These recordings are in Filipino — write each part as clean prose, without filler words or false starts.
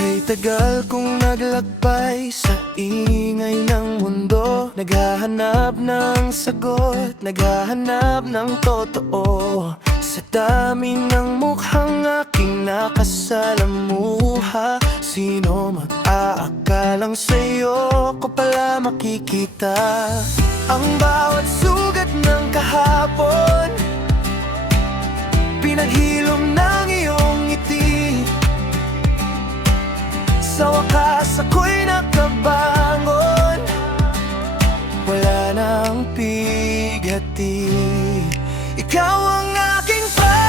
Kay tagal kong naglakbay sa ingay ng mundo, naghahanap ng sagot, naghahanap ng totoo. Sa dami ng mukhang aking nakasalamuha, sino mag-aakalang sa'yo ko pala makikita? Ang bawat sugat ng kahapon, pinaghilom ng iyong ngiti. Sa wakas ako'y nakabangon, wala nang pighati. Ikaw ang aking pahinga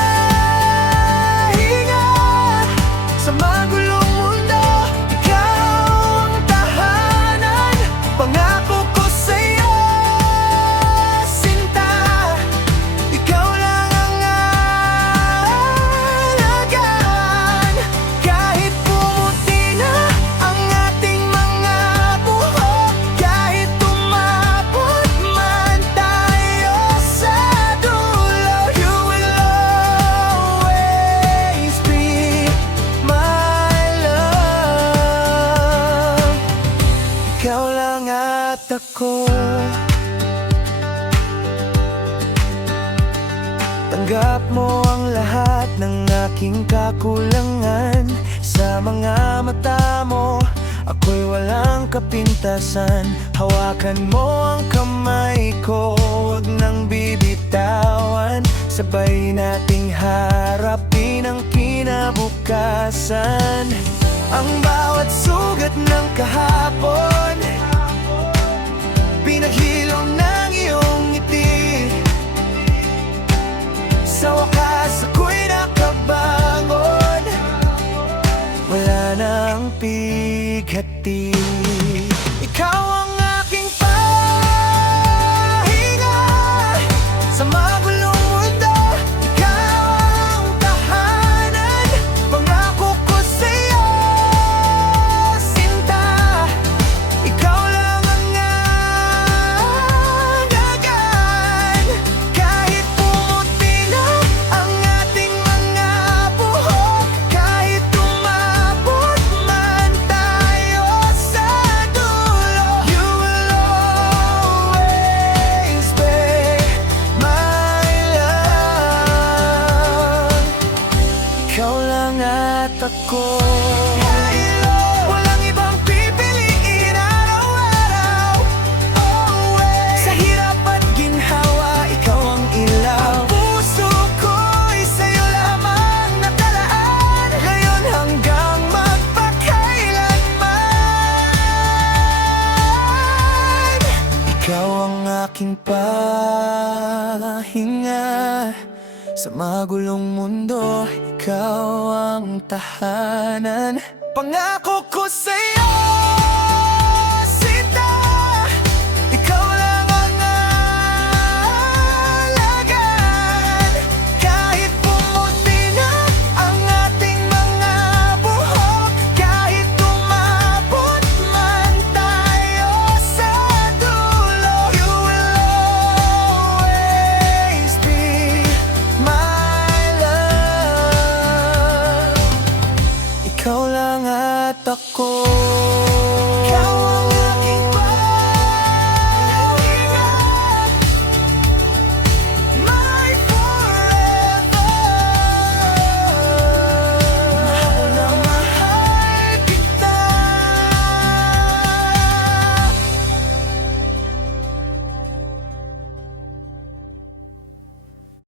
sa magulong mundo. Ikaw ang tahanan, pangako ko sa'yo, sinta. Ikaw lang ang alagaan, kahit pumuti na ang ating mga buhok, kahit tumabot man tayo sa dulo. You will always be my love. Ikaw lang at ako. Tanggap mo ang lahat ng aking kakulangan. Sa mga mata mo, ako'y walang kapintasan. Hawakan mo ang kamay ko, huwag nang bibitawan. Sabay nating harapin ang kinabukasan. Ang bawat sugat ng kahapon, pinaghilom ng iyong ngiti. Sa wakas ako'y nakabangon, wala nang pighati. Ikaw ang aking pahinga sa magulong mundo. Ikaw ang tahanan, pangako ko sa'yo, sinta. Ikaw lang ang alagaan, kahit pumuti na ang ating mga buhok, kahit tumabot man tayo sa dulo. You will always be my love. Ikaw lang at ako. Walang ibang pipiliin araw-araw. Always. Sa hirap at ginhawa, ikaw ang ilaw. Ang puso ko'y sa'yo lamang natalaan, ngayon hanggang magpakailanman. Ikaw ang aking pahinga sa magulong mundo. Ikaw ang tahanan, pangako ko sa'yo.